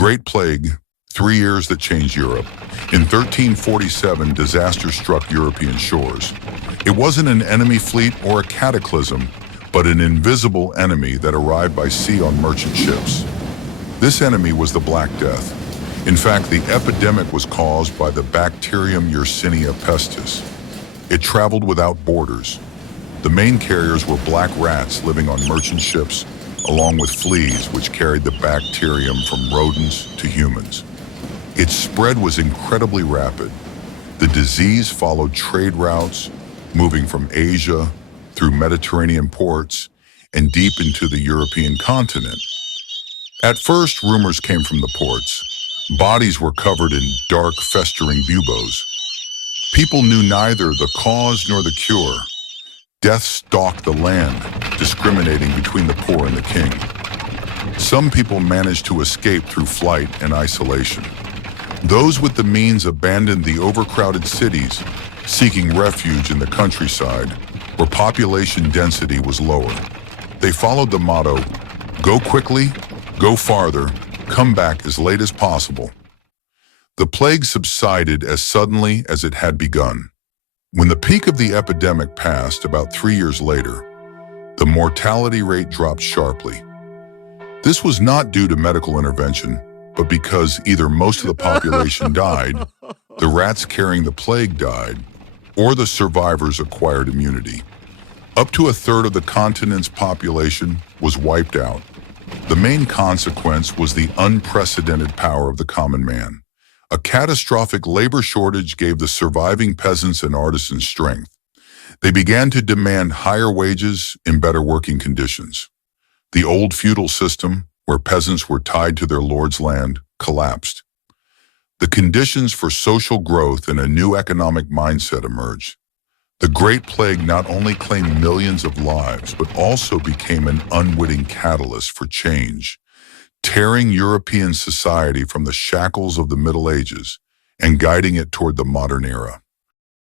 Great Plague, 3 years that changed Europe. In 1347, disaster struck European shores. It wasn't an enemy fleet or a cataclysm, but an invisible enemy that arrived by sea on merchant ships. This enemy was the Black Death. In fact, the epidemic was caused by the bacterium Yersinia pestis. It traveled without borders. The main carriers were black rats living on merchant ships, along with fleas which carried the bacterium from rodents to humans. Its spread was incredibly rapid. The disease followed trade routes, moving from Asia through Mediterranean ports and deep into the European continent. At first, rumors came from the ports. Bodies were covered in dark, festering buboes. People knew neither the cause nor the cure. Death stalked the land, discriminating between the poor and the king. Some people managed to escape through flight and isolation. Those with the means abandoned the overcrowded cities, seeking refuge in the countryside, where population density was lower. They followed the motto, "Go quickly, go farther, come back as late as possible." The plague subsided as suddenly as it had begun. When the peak of the epidemic passed about 3 years later, the mortality rate dropped sharply. This was not due to medical intervention, but because either most of the population died, the rats carrying the plague died, or the survivors acquired immunity. Up to a third of the continent's population was wiped out. The main consequence was the unprecedented power of the common man. A catastrophic labor shortage gave the surviving peasants and artisans strength. They began to demand higher wages and better working conditions. The old feudal system, where peasants were tied to their lord's land, collapsed. The conditions for social growth and a new economic mindset emerged. The Great Plague not only claimed millions of lives, but also became an unwitting catalyst for change, tearing European society from the shackles of the Middle Ages and guiding it toward the modern era.